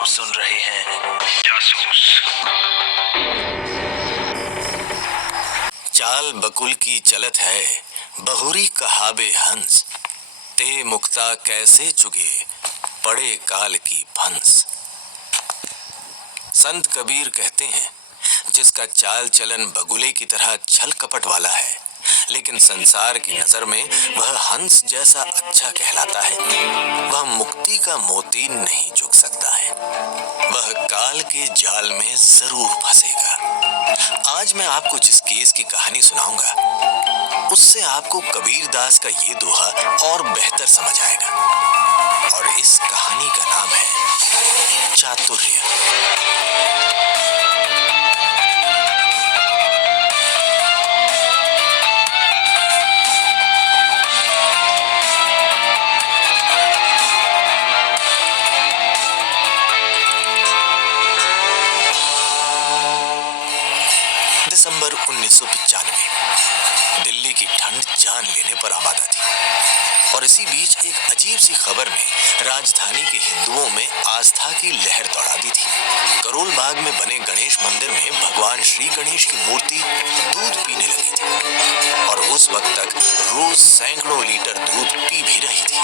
आप सुन रहे हैं जासूस। चाल बकुल की चलत है, बहुरी कहाबे हंस, ते मुक्ता कैसे चुगे, पड़े काल की भंस। संत कबीर कहते हैं, जिसका चाल चलन बगुले की तरह छल कपट वाला है, लेकिन संसार की नजर में वह हंस जैसा अच्छा कहलाता है, वह मुक्ति का मोती नहीं चुग सकता है, वह काल के जाल में जरूर फंसेगा। आज मैं आपको जिस केस की कहानी सुनाऊंगा, उससे आपको कबीरदास का ये दोहा और बेहतर समझ आएगा। और इस कहानी का नाम है चातुर्य। दिसंबर 1995 दिल्ली की ठंड जान लेने पर आमादा थी, और इसी बीच एक अजीब सी खबर ने राजधानी के हिंदुओं में आस्था की लहर दौड़ा दी थी। करोल बाग में बने गणेश मंदिर में भगवान श्री गणेश की मूर्ति दूध पीने लगी थी, और उस वक्त तक रोज सैकड़ों लीटर दूध पी भी रही थी।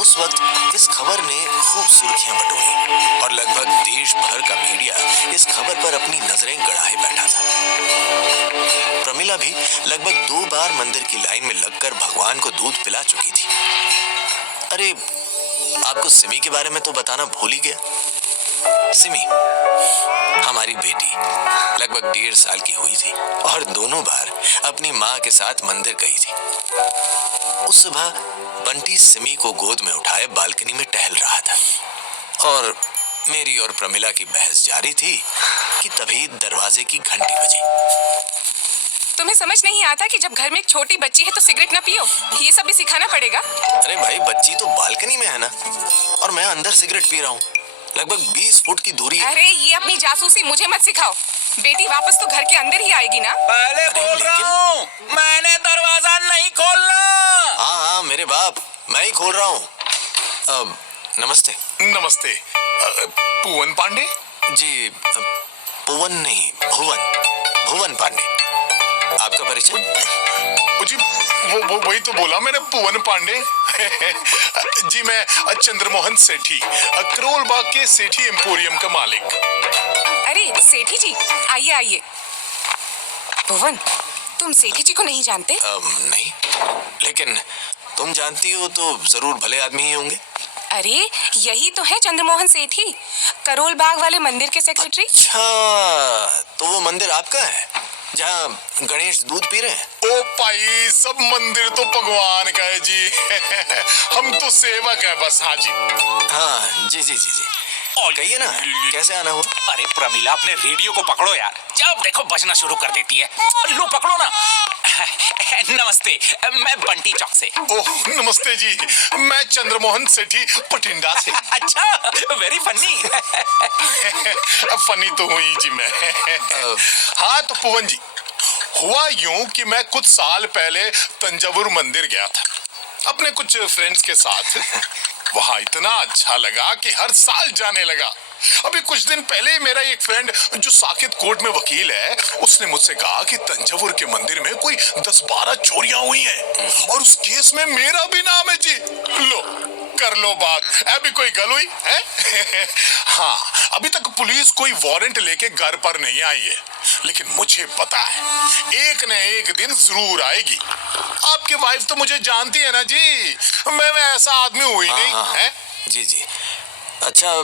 उस वक्त इस खबर ने खूब सुर्खियां बटोरी, और लगभग देश भर का मीडिया इस खबर पर अपनी नजरें गड़ाए बैठा था। प्रमिला भी लगभग 2 बार मंदिर की लाइन में लगकर भगवान को दूध पिला चुकी थी। अरे, आपको सिमी के बारे में तो बताना भूल ही गया। सिमी हमारी बेटी लगभग 1.5 साल की हुई थी, और दोनों बार अपनी माँ के साथ मंदिर गई थी। उस सुबह बंटी सिमी को गोद में उठाए बालकनी में टहल रहा था, और मेरी और प्रमिला की बहस जारी थी कि तभी दरवाजे की घंटी बजी। तुम्हें समझ नहीं आता कि जब घर में एक छोटी बच्ची है तो सिगरेट न पियो? ये सब भी सिखाना पड़ेगा। अरे भाई, बच्ची तो बालकनी में है ना, और मैं अंदर सिगरेट पी रहा हूँ, लगभग 20 फुट की दूरी। अरे, ये अपनी जासूसी मुझे मत सिखाओ। बेटी वापस तो घर के अंदर ही आएगी ना। पहले बोल रहा हूँ, मैंने दरवाजा नहीं खोलना। हाँ, मेरे बाप, मैं ही खोल रहा हूँ। नमस्ते। नमस्ते। पुवन पांडे जी, पुवन नहीं, भुवन पांडे। आपका परिचय? जी, वही तो बोला मैंने, पुवन पांडे। जी, मैं चंद्रमोहन सेठी, करोल बाग के सेठी एम्पोरियम का मालिक। अरे सेठी जी, आइए आइए। भुवन, तुम सेठी जी को नहीं जानते? नहीं, लेकिन तुम जानती हो तो जरूर भले आदमी ही होंगे। अरे, यही तो है चंद्रमोहन सेठी, करोल बाग वाले मंदिर के सेक्रेटरी। अच्छा, तो वो मंदिर आपका है जहाँ गणेश दूध पी रहे हैं? ओ भाई, सब मंदिर तो भगवान का है जी। हम तो सेवक है बस। हाँ जी। हाँ जी जी जी जी। और कहिए ना, कैसे आना हुआ? अरे प्रमिला, अपने रेडियो को पकड़ो यार, जब देखो बजना शुरू कर देती है। लो पकड़ो ना। नमस्ते, मैं बंटी चौक से। ओह नमस्ते जी, मैं चंद्रमोहन सेठी पटिंडा से। अच्छा, वेरी फनी। फनी तो हुई जी मैं। हाँ तो पुवन जी, हुआ यूं कि मैं कुछ साल पहले तंजावुर मंदिर गया था अपने कुछ फ्रेंड्स के साथ। वहाँ इतना अच्छा लगा कि हर साल जाने लगा। अभी कुछ दिन पहले मेरा एक फ्रेंड जो साकेत कोर्ट में वकील है, उसने मुझसे कहा कि तंजावुर के मंदिर में कोई 10-12 चोरियां हुई हैं, और उस केस में मेरा भी नाम है जी। लो कर लो बात, अभी कोई गल हुई है? हाँ, अभी तक पुलिस कोई वारंट लेके घर पर नहीं आई है, लेकिन मुझे पता है एक न एक दिन जरूर आएगी। आपकी वाइफ तो मुझे जानती है ना जी, मैं ऐसा आदमी हुई नहीं है। जी जी। अच्छा,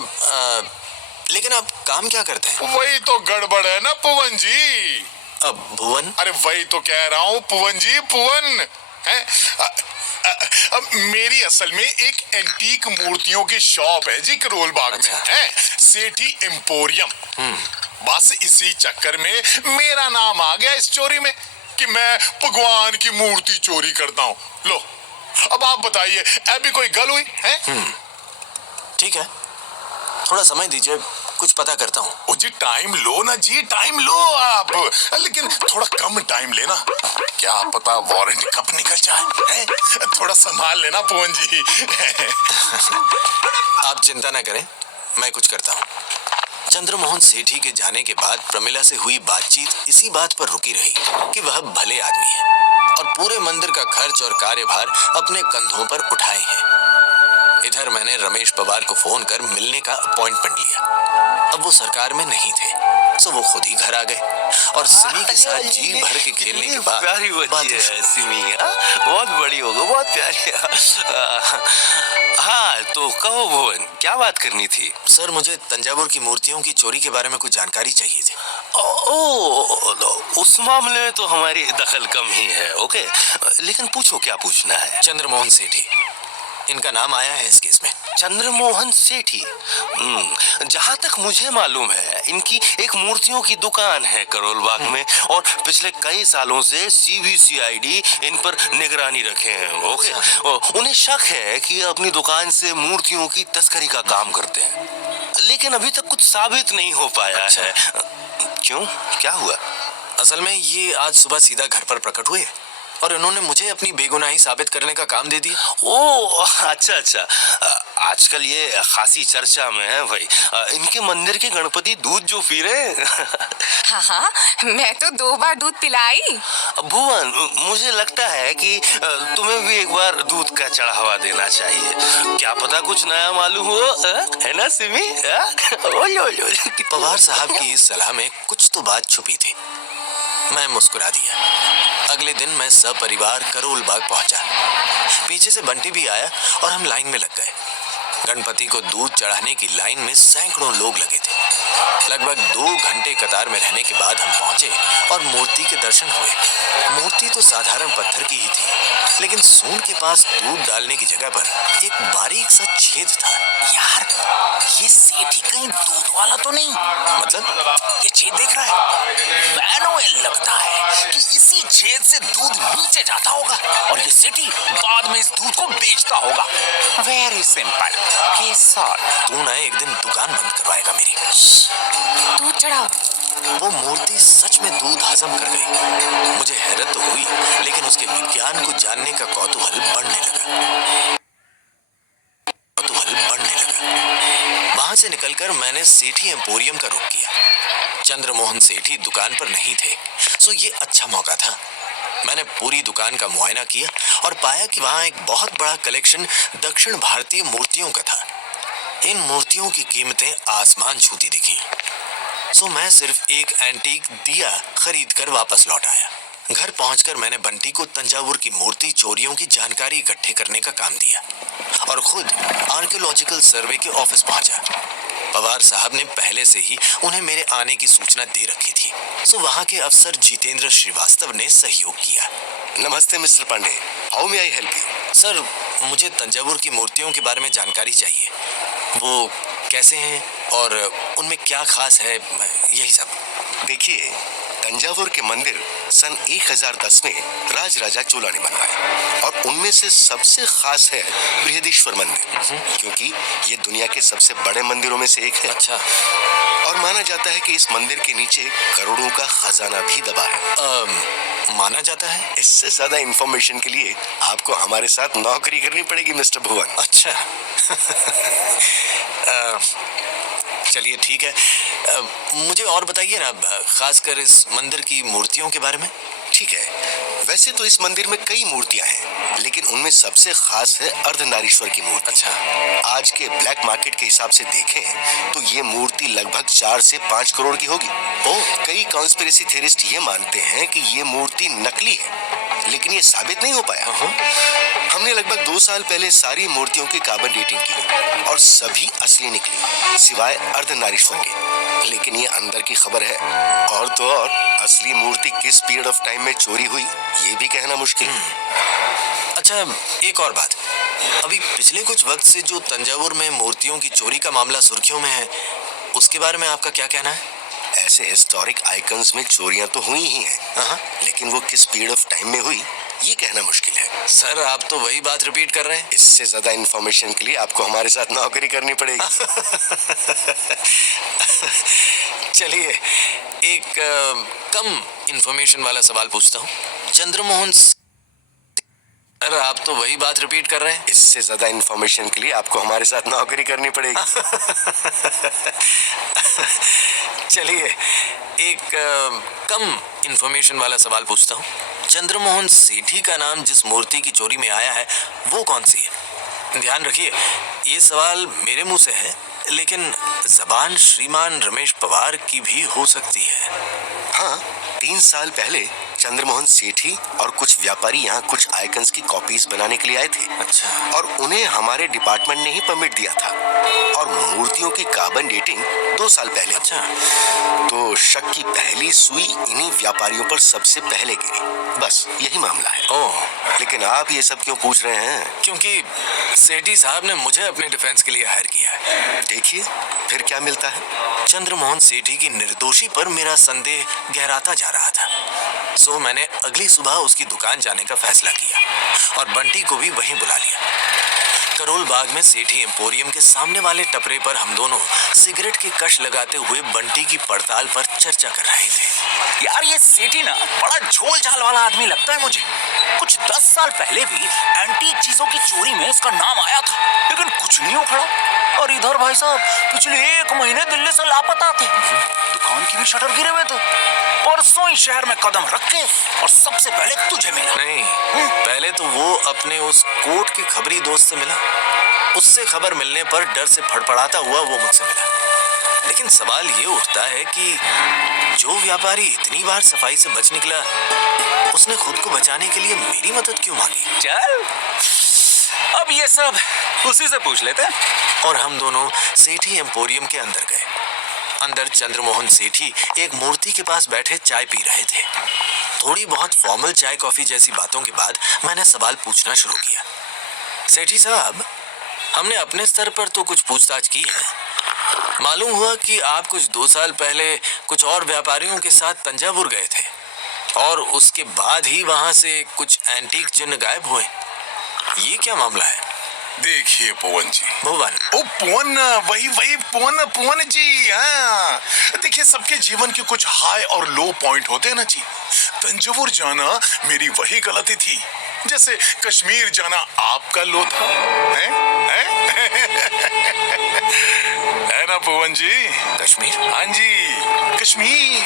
लेकिन आप काम क्या करते हैं? वही तो गड़बड़ है ना पुवन जी। अब भुवन? अरे वही तो कह रहा हूँ पुवन जी, पुवन है। मेरी असल में एक एंटीक मूर्तियों की शॉप है जी करोल बाग में, है सेठी एम्पोरियम। बस इसी चक्कर में मेरा नाम आ गया इस चोरी में कि मैं भगवान की मूर्ति चोरी करता हूँ। लो अब आप बताइए, अभी कोई गल हुई है? ठीक है, थोड़ा समय दीजिए, कुछ पता करता हूँ। ओ जी, टाइम लो ना जी, टाइम लो आप, लेकिन थोड़ा कम टाइम लेना, क्या पता वारंट कब निकल जाए, है? थोड़ा संभाल लेना पुवन जी। आप चिंता ना करें, मैं कुछ करता हूँ। चंद्रमोहन सेठी के जाने के बाद प्रमिला से हुई बातचीत इसी बात पर रुकी रही कि वह भले आदमी है और पूरे मंदिर का खर्च और कार्यभार अपने कंधों पर उठाए हैं। इधर मैंने रमेश पवार को फोन कर मिलने का अपॉइंटमेंट लिया। अब वो सरकार में नहीं थे, सो वो खुद ही घर आ गए और सिमी के साथ जी भर के खेलने के बाद प्यारी बच्ची है सिमी, बहुत बड़ी हो गई, बहुत प्यारी। हाँ तो कहो भुवन, क्या बात करनी थी? सर, मुझे तंजावुर की मूर्तियों की चोरी के बारे में कुछ जानकारी चाहिए थी। उस मामले में तो हमारी दखल कम ही है। ओके, लेकिन पूछो क्या पूछना है। चंद्रमोहन सेठी, इनका नाम आया है इस केस में। चंद्रमोहन सेठी, जहाँ तक मुझे मालूम है इनकी एक मूर्तियों की दुकान है करोल बाग में और पिछले कई सालों से सीबीसीआईडी इन पर निगरानी रखे हैं। ओके, उन्हें शक है कि ये अपनी दुकान से मूर्तियों की तस्करी का काम करते हैं, लेकिन अभी तक कुछ साबित नहीं हो पाया है। क्यों, क्या हुआ? असल में ये आज सुबह सीधा घर पर प्रकट हुए और इन्होंने मुझे अपनी बेगुनाही साबित करने का काम दे दिया। ओ अच्छा अच्छा, आजकल ये खासी चर्चा में है भाई। इनके मंदिर के गणपति दूध जो पी रहे। हाँ हाँ, मैं तो 2 बार दूध पिलाई। भुवन, मुझे लगता है कि तुम्हें भी एक बार दूध का चढ़ावा देना चाहिए। क्या पता कुछ नया मालूम हो, है ना सिमी? पवार साहब की इस सलाह में कुछ तो बात छुपी थी। मैं मुस्कुरा दिया। अगले दिन मैं सपरिवार करोल बाग पहुंचा। पीछे से बंटी भी आया और हम लाइन में लग गए। गणपति को दूध चढ़ाने की लाइन में सैकड़ों लोग लगे थे। लगभग 2 घंटे कतार में रहने के बाद हम पहुंचे और मूर्ति के दर्शन हुए। मूर्ति तो साधारण पत्थर की ही थी, लेकिन सूंड के पास दूध डालने की जगह पर एक बारीक सा छेद था। यार, ये सेठी कहीं दूध वाला तो नहीं? मतलब? ये छेद देख रहा है? मैंने ये लगता है कि इसी छेद से दूध नीचे जाता होगा और ये सेठी बाद में इस दूध को बेचता होगा। वेरी सिंपल, तू ना एक दिन दुकान बंद करवाएगा मेरी। दूध चढ़ाओ। वो मूर्ति सच में दूध हजम कर गई। मुझे हैरत तो हुई, लेकिन उसके विज्ञान को जानने का कौतूहल बढ़ने लगा। वहां से निकलकर मैंने सेठी एम्पोरियम का रुख किया। चंद्रमोहन सेठी दुकान पर नहीं थे, सो ये अच्छा मौका था। मैंने पूरी दुकान का मुआयना किया और पाया कि वहां एक बहुत बड़ा कलेक्शन दक्षिण भारतीय मूर्तियों का था। इन मूर्तियों की कीमतें आसमान छूती दिखी। सो मैं सिर्फ एक एंटीक दिया खरीद कर वापस लौट आया। घर पहुंचकर मैंने बंटी को तंजावुर की मूर्ति चोरियों की जानकारी इकट्ठे करने का काम दिया और खुद आर्कियोलॉजिकल सर्वे के ऑफिस पहुंचा। पवार साहब ने पहले से ही उन्हें मेरे आने की सूचना दे रखी थी, सो वहां के अफसर जितेंद्र श्रीवास्तव ने सहयोग किया। नमस्ते mister Pandey, how may I help you? Sir, मुझे तंजावुर की मूर्तियों के बारे में जानकारी चाहिए। वो कैसे हैं और उनमें क्या खास है, यही सब। देखिए, तंजावुर के मंदिर सन 1010 में राजराजा चोला ने बनवाए और उनमें से सबसे खास है बृहदीश्वर मंदिर, क्योंकि ये दुनिया के सबसे बड़े मंदिरों में से एक है। अच्छा। और माना जाता है कि इस मंदिर के नीचे करोड़ों का खजाना भी दबा है। माना जाता है? इससे ज्यादा इंफॉर्मेशन के लिए आपको हमारे साथ नौकरी करनी पड़ेगी मिस्टर भुवन। अच्छा। चलिए ठीक है। मुझे और बताइए ना, खासकर इस मंदिर की मूर्तियों के बारे में। ठीक है, वैसे तो इस मंदिर में कई मूर्तियां हैं, लेकिन उनमें सबसे खास है अर्धनारीश्वर की मूर्ति। अच्छा। आज के ब्लैक मार्केट के हिसाब से देखें तो ये मूर्ति लगभग 4 से 5 करोड़ की होगी। कई कॉन्स्पिरेसी थ्योरिस्ट ये मानते हैं कि ये मूर्ति नकली है, लेकिन ये साबित नहीं हो पाया। हमने लगभग 2 साल पहले सारी मूर्तियों की कार्बन डेटिंग की और सभी असली निकली, सिवाय अर्धनारीश्वर के। लेकिन ये अंदर की खबर है, और तो और असली मूर्ति किस पीरियड ऑफ टाइम में चोरी हुई ये भी कहना मुश्किल है। अच्छा, एक और बात। अभी पिछले कुछ वक्त से जो तंजावुर में मूर्तियों की चोरी का मामला सुर्खियों में है, उसके बारे में आपका क्या कहना है? ऐसे हिस्टोरिक आइकन्स में चोरियां तो हुई ही हैं, लेकिन वो किस पीरियड ऑफ टाइम में हुई ये कहना मुश्किल है। सर, आप तो वही बात रिपीट कर रहे हैं। इससे ज्यादा इंफॉर्मेशन के लिए आपको हमारे साथ नौकरी करनी पड़ेगी। चलिए, एक कम इंफॉर्मेशन वाला सवाल पूछता हूँ। चंद्रमोहन सर आप तो वही बात रिपीट कर रहे हैं। इससे ज्यादा इंफॉर्मेशन के लिए आपको हमारे साथ नौकरी करनी पड़ेगी। चलिए एक कम इंफॉर्मेशन वाला सवाल पूछता हूँ। चंद्रमोहन सेठी का नाम जिस मूर्ति की चोरी में आया है वो कौन सी है? ध्यान रखिए ये सवाल मेरे मुंह से है लेकिन जबान श्रीमान रमेश पवार की भी हो सकती है। हाँ, 3 साल पहले चंद्रमोहन सेठी और कुछ व्यापारी यहाँ कुछ आइकन्स की कॉपीज बनाने के लिए आए थे। अच्छा। और उन्हें हमारे डिपार्टमेंट ने ही परमिट दिया था और मूर्तियों की कार्बन डेटिंग 2 साल पहले। अच्छा। तो शक की पहली सुई इन्हीं व्यापारियों पर सबसे पहले गिरी। बस यही मामला है। ओह, लेकिन आप ये सब क्यों पूछ रहे हैं? क्योंकि सेठी साहब ने मुझे अपने डिफेंस के लिए हायर किया है। देखिए फिर क्या मिलता है। चंद्रमोहन सेठी की निर्दोषी पर मेरा संदेह गहराता जा रहा था, सो मैंने अगली सुबह उसकी दुकान जाने का फैसला किया और बंटी को भी वहीं बुला लिया। करोल बाग में सेठी एम्पोरियम के सामने वाले टपरे पर हम दोनों सिगरेट की कश लगाते हुए बंटी की पड़ताल पर चर्चा कर रहे थे। यार ये सेठी ना बड़ा झोल झाल वाला आदमी लगता है मुझे। कुछ 10 साल पहले भी एंटीक चीजों की चोरी में इसका नाम आया था लेकिन कुछ नहीं उखड़ा। और इधर भाई साहब पिछले 1 महीने दिल्ली से लापता थे। दुकान की भी शटर गिरे हुए थे। परसों ही शहर में कदम रख के और सबसे पहले तुझे मिला। नहीं, पहले तो वो अपने उस कोर्ट के खबरी दोस्त से मिला। उससे खबर मिलने पर डर से फड़फड़ाता हुआ वो मुझसे मिला। लेकिन सवाल ये उठता है कि जो व्यापारी इतनी बार सफाई से बच निकला उसने खुद को बचाने के लिए मेरी मदद क्यों मांगी? चल अब ये सब उसी से पूछ लेते हैं। और हम दोनों सेठी एम्पोरियम के अंदर गए। अंदर चंद्रमोहन सेठी एक मूर्ति के पास बैठे चाय पी रहे थे। थोड़ी बहुत फॉर्मल चाय कॉफी जैसी बातों के बाद मैंने सवाल पूछना शुरू किया। सेठी साहब, हमने अपने स्तर पर तो कुछ पूछताछ की है। मालूम हुआ कि आप कुछ 2 साल पहले कुछ और व्यापारियों के साथ तंजावुर गए थे और उसके बाद ही वहां से कुछ एंटीक चिन्ह गायब हुए। ये क्या मामला है? देखिए पवन जी। भुवन। ओ पवन, वही पवन जी। हाँ, देखिए सबके जीवन के कुछ हाई और लो पॉइंट होते हैं ना जी। तंजावुर जाना मेरी वही गलती थी जैसे कश्मीर जाना आपका लो था। है ना पवन जी? कश्मीर? हाँ जी, कश्मीर,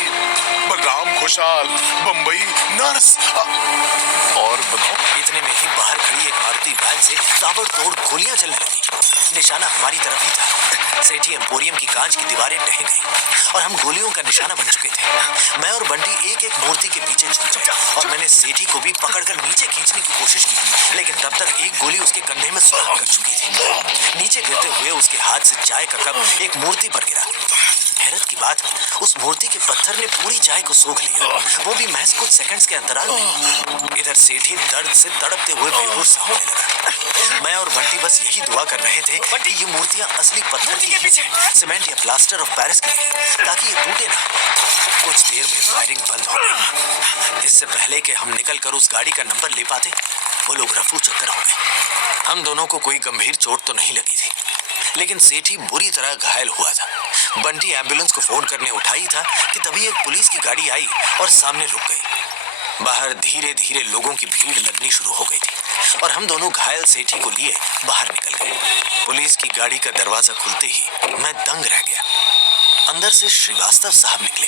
बलराम खुशाल, बम्बई, नर्स। और बताओ। इतने में ही बाहर खड़ी एक मारुति वैन से ताबड़तोड़ गोलियां चलने लगी। निशाना हमारी तरफ ही था। सेठी एम्पोरियम की कांच की दीवारें ढह गईं और हम गोलियों का निशाना बन चुके थे। मैं और बंटी एक एक मूर्ति के पीछे छुप गए और मैंने सेठी को भी पकड़कर नीचे खींचने की कोशिश की, लेकिन तब तक एक गोली उसके कंधे में सुराख कर चुकी थी। नीचे गिरते हुए उसके हाथ से चाय का कप एक मूर्ति पर गिरा। हैरत की बात, उस मूर्ति के पत्थर ने पूरी चाय को सोख लिया, वो भी महज कुछ सेकंड्स के अंतराल में। इधर सेठी दर्द से तड़पते हुए बेहोश सा होने लगा। मैं और बंटी बस यही दुआ कर रहे थे कि ये मूर्तियां असली पत्थर की ही सीमेंट या प्लास्टर ऑफ पेरिस की नहीं, ताकि ये टूटे ना। कुछ देर में फायरिंग बंद हो गई। इससे पहले कि हम निकल कर उस गाड़ी का नंबर ले पाते, वो लोग रफू चक्कर हो गए। हम दोनों को कोई गंभीर चोट तो नहीं लगी थी, लेकिन सेठी बुरी तरह घायल हुआ था। बंटी एम्बुलेंस को फोन करने उठाई था कि तभी एक पुलिस की गाड़ी आई और सामने रुक गई। बाहर धीरे धीरे लोगों की भीड़ लगनी शुरू हो गई थी और हम दोनों घायल सेठी को लिए बाहर निकल गए। पुलिस की गाड़ी का दरवाजा खुलते ही मैं दंग रह गया। अंदर से श्रीवास्तव साहब निकले,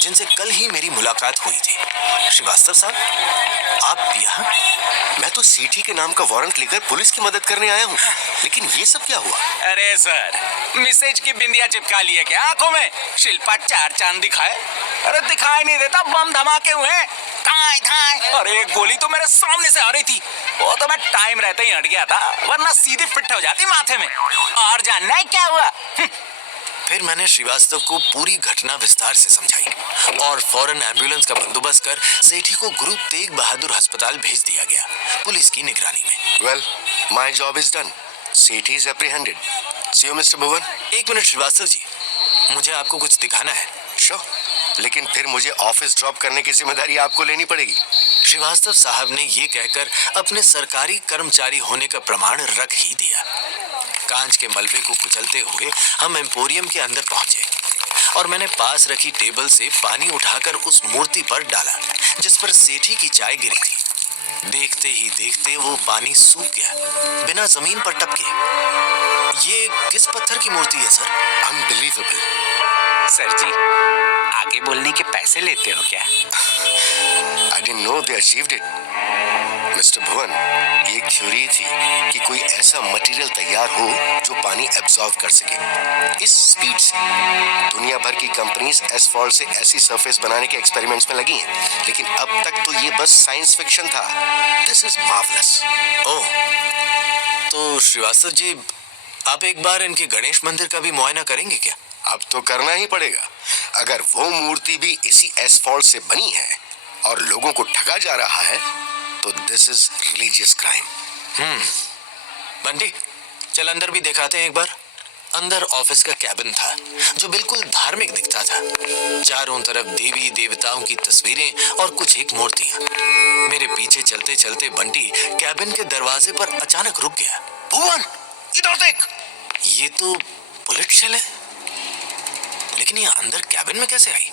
जिनसे कल ही मेरी मुलाकात हुई थी। श्रीवास्तव साहब, आप यहाँ? मैं तो सेठी के नाम का वारंट लेकर पुलिस की मदद करने आया हूँ, लेकिन ये सब क्या हुआ? अरे सर, मिसेज की बिंदिया चिपका ली है क्या आंखों में? शिल्पा 4 चांद दिखाए? अरे दिखाई नहीं देता, बम धमाके हुए। थाई थाई। अरे एक गोली तो मेरे सामने से आ रही थी, वो तो मैं टाइम रहते ही हट गया था, वरना सीधी फिट हो जाती माथे में। और जानना है क्या हुआ? फिर मैंने श्रीवास्तव को पूरी घटना विस्तार से समझाई और फौरन एम्बुलेंस का बंदोबस्त कर सेठी को गुरु तेग बहादुर अस्पताल भेज दिया गया, पुलिस की निगरानी में। Well, my job is done. Sethi is apprehended. See you mister Bhuvan. 1 minute Srivastava ji, मुझे आपको कुछ दिखाना है। श्योर, लेकिन फिर मुझे ऑफिस ड्रॉप करने की जिम्मेदारी आपको लेनी पड़ेगी। श्रीवास्तव साहब ने ये कहकर अपने सरकारी कर्मचारी होने का प्रमाण रख ही दिया। कांच के मलबे को कुचलते हुए हम एम्पोरियम के अंदर पहुंचे और मैंने पास रखी टेबल से पानी उठाकर उस मूर्ति पर डाला जिस पर सेठी की चाय गिरी थी। देखते ही देखते वो पानी सूख गया, बिना जमीन पर टपके। ये किस पत्थर की मूर्ति है सर? अनबिलीवेबल। सर जी, आगे बोलने के पैसे लेते हो क्या? I didn't know they achieved it. Mister Bhuvan, ये एक थ्योरी थी कि कोई ऐसा मटेरियल तैयार हो जो पानी एब्जॉर्ब कर सके इस स्पीड से। दुनिया भर की कंपनीज एसफॉल्ट से ऐसी सरफेस बनाने के एक्सपेरिमेंट्स में लगी हैं, लेकिन अब तक तो ये बस साइंस फिक्शन था। This is marvellous. ओह, तो श्रीवास्तव जी, आप एक बार इनके गणेश मंदिर का भी मुआयना करेंगे क्या? अब तो करना ही पड़ेगा। अगर वो मूर्ति भी इसी एसफॉल्ट से बनी है और लोगों को ठगा जा रहा है तो this is religious crime. Bunty, चल अंदर भी दिखाते हैं एक बार। अंदर ऑफिस का कैबिन था जो बिल्कुल धार्मिक दिखता था। चारों तरफ देवी देवताओं की तस्वीरें और कुछ एक मूर्तियां। मेरे पीछे चलते चलते बंटी कैबिन के दरवाजे पर अचानक रुक गया। भुवन, इधर देख। ये तो बुलेट शेल है, लेकिन ये अंदर कैबिन में कैसे आई?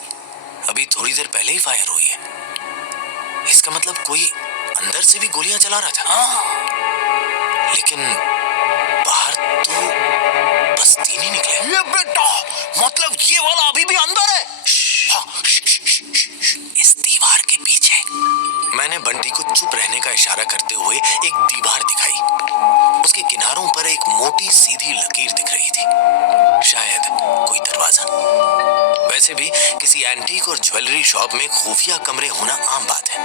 अभी थोड़ी देर पहले ही फायर हुई है। इसका मतलब कोई अंदर से भी गोलियां चला रहा था। लेकिन बाहर तो बस तीन ही निकले। ये बेटा, मतलब ये वाला अभी भी अंदर है। इस दीवार के पीछे। मैंने बंटी को चुप रहने का इशारा करते हुए एक दीवार दिखाई। उसके किनारों पर एक मोटी सीधी लकीर दिख रही थी, शायद कोई दरवाजा। वैसे भी किसी एंटीक और ज्वेलरी शॉप में खुफिया कमरे होना आम बात है।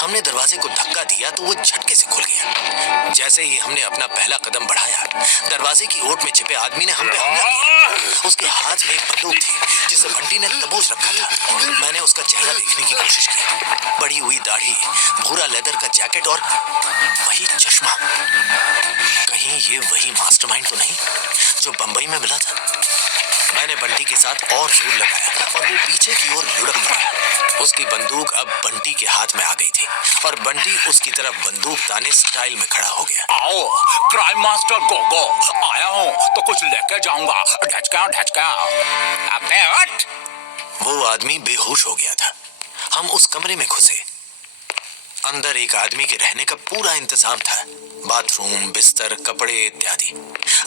हमने दरवाजे को धक्का दिया तो वो झटके से खुल गया। जैसे ही हमने अपना पहला कदम बढ़ाया, दरवाजे की ओट में छिपे आदमी ने हम पे हमला किया। उसके हाथ में एक बंदूक थी जिसे बंटी ने दबोच रखा था। मैंने उसका चेहरा देखने की कोशिश की। बड़ी हुई दाढ़ी, भूरा लेदर का जैकेट और वही चश्मा। कहीं ये वही मास्टरमाइंड तो नहीं जो बंबई में मिला था? मैंने बंटी के साथ और जोर लगाया और वो पीछे की ओर लुढ़क पड़ा। उसकी बंदूक अब बंटी के हाथ में आ गई थी और बंटी उसकी तरफ बंदूक ताने स्टाइल में खड़ा हो गया। आओ, क्राइम मास्टर गोगो, आया हूँ तो कुछ लेके जाऊंगा। ढचका। अबे हट। वो आदमी बेहोश हो गया था। हम उस कमरे में घुसे। अंदर एक आदमी के रहने का पूरा इंतजाम था, बाथरूम, बिस्तर, कपड़े इत्यादि।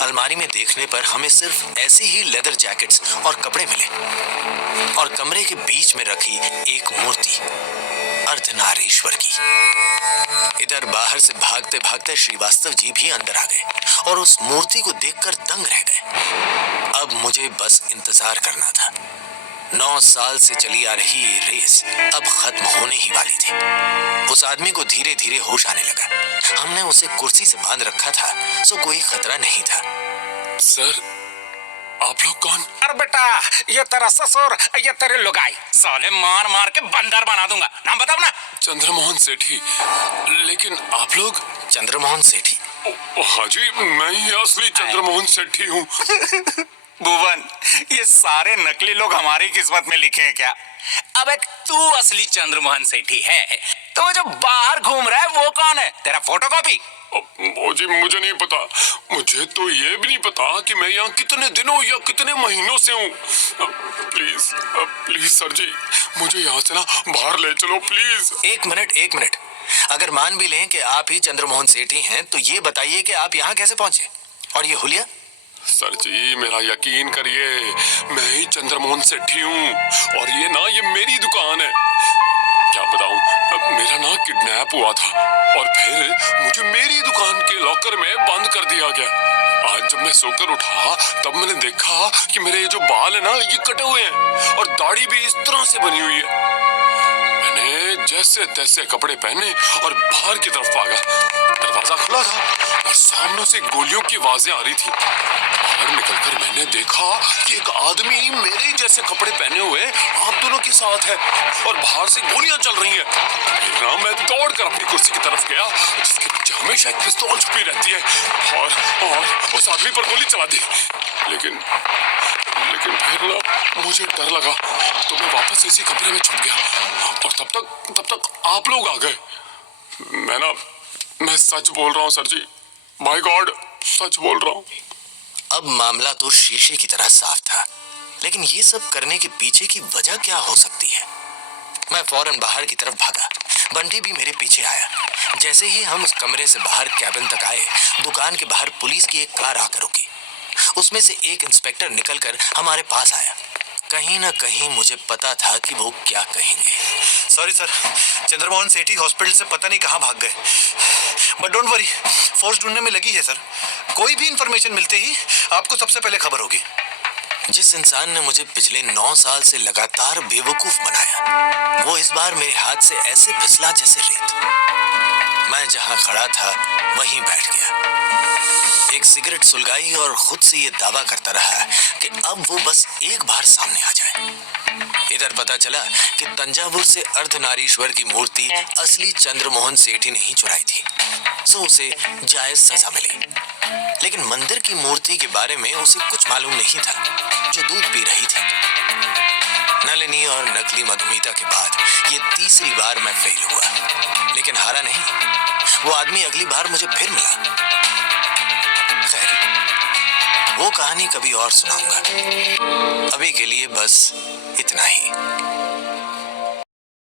अलमारी में देखने पर हमें सिर्फ ऐसी ही लेदर जैकेट्स और कपड़े मिले और कमरे के बीच में रखी एक मूर्ति अर्धनारीश्वर की। इधर बाहर से भागते भागते श्रीवास्तव जी भी अंदर आ गए और उस मूर्ति को देखकर दंग रह गए। अब मुझे बस इंतजार करना था। 9 साल से चली आ रही ये रेस अब खत्म होने ही वाली थी। उस आदमी को धीरे धीरे होश आने लगा। हमने उसे कुर्सी से बांध रखा था, सो कोई खतरा नहीं था। सर, आप लोग कौन? अरे बेटा, ये तेरा ससुर, ये तेरे लुगाई। साले मार मार के बंदर बना दूंगा। नाम बताओ ना। चंद्रमोहन सेठी। लेकिन आप लोग? चंद्रमोहन सेठी? हाँ जी, मैं ही असली चंद्रमोहन सेठी हूँ। भुवन, ये सारे नकली लोग हमारी किस्मत में लिखे हैं क्या? अबे तू असली चंद्रमोहन सेठी है, तो वो जो बाहर घूम रहा है वो कौन है? तेरा फोटोकॉपी? जी मुझे नहीं पता। मुझे तो ये भी नहीं पता कि मैं यहाँ कितने दिनों या कितने महीनों से हूँ। प्लीज सर जी, मुझे यहाँ से ना बाहर ले चलो प्लीज। एक मिनट। अगर मान भी लें कि आप ही चंद्रमोहन सेठी हैं, तो ये बताइए कि आप यहाँ कैसे पहुंचे? और ये हुलिया? सर जी, मेरा यकीन करिए, मैं ही चंद्रमोहन सेठी हूँ और ये मेरी दुकान है। क्या बताऊं, मेरा ना किडनैप हुआ था और फिर मुझे मेरी दुकान के लॉकर में बंद कर दिया गया। आज जब मैं सोकर उठा तब मैंने देखा कि मेरे ये जो बाल है ना, ये कटे हुए हैं और दाढ़ी भी इस तरह से बनी हुई है। मैंने जैसे तैसे कपड़े पहने और बाहर की तरफ भागा। दरवाजा खुला था और सामने से गोलियों की आवाजें आ रही थी। बाहर निकलकर मैंने देखा कि एक आदमी मेरे जैसे कपड़े पहने हुए आप दोनों के साथ है और बाहर से गोलियां चल रही हैं। फिर मैं दौड़कर अपनी कुर्सी की तरफ गया, जिसके पीछे हमेशा एक पिस्तौल छुपी रहती है, और उस आदमी पर गोली चला दी। लेकिन फिर ना मुझे डर लगा, तो मैं वापस इसी कमरे में छुप गया और तब तक आप लोग आ गए। मैं सच बोल रहा हूँ सर जी, माय गॉड, सच बोल रहा हूँ। अब मामला तो शीशे की तरह साफ था, लेकिन ये सब करने के पीछे की वजह क्या हो सकती है? मैं फौरन बाहर की तरफ भागा। बंटी भी मेरे पीछे आया। जैसे ही हम उस कमरे से बाहर कैबिन तक आए, दुकान के बाहर पुलिस की एक कार आकर रुकी। उसमें से एक इंस्पेक्टर निकलकर हमारे पास आया। कहीं ना कहीं मुझे पता था कि वो क्या कहेंगे। सॉरी सर, चंद्रमोहन सेठी हॉस्पिटल से पता नहीं कहाँ भाग गए, बट डोंट वरी, फोर्स ढूंढने में लगी है सर। कोई भी इंफॉर्मेशन मिलते ही आपको सबसे पहले खबर होगी। जिस इंसान ने मुझे पिछले 9 साल से लगातार बेवकूफ बनाया, वो इस बार मेरे हाथ से ऐसे फिसला जैसे रेत। मैं जहां खड़ा था वहीं बैठ गया, एक सिगरेट सुलगाई और खुद से ये दावा करता रहा कि अब वो बस एक बार सामने आ जाए। इधर पता चला कि तंजावुर से अर्धनारीश्वर की मूर्ति असली चंद्रमोहन सेठी ने ही चुराई थी, सो उसे जायज सजा मिली। लेकिन मंदिर की मूर्ति के बारे में उसे कुछ मालूम नहीं था, जो दूध पी रही थी। नलिनी और नकली मधुमिता के बाद ये तीसरी बार मैं फेल हुआ, लेकिन हारा नहीं। वो आदमी अगली बार मुझे फिर मिला। खैर, वो कहानी कभी और सुनाऊंगा। अभी के लिए बस इतना ही।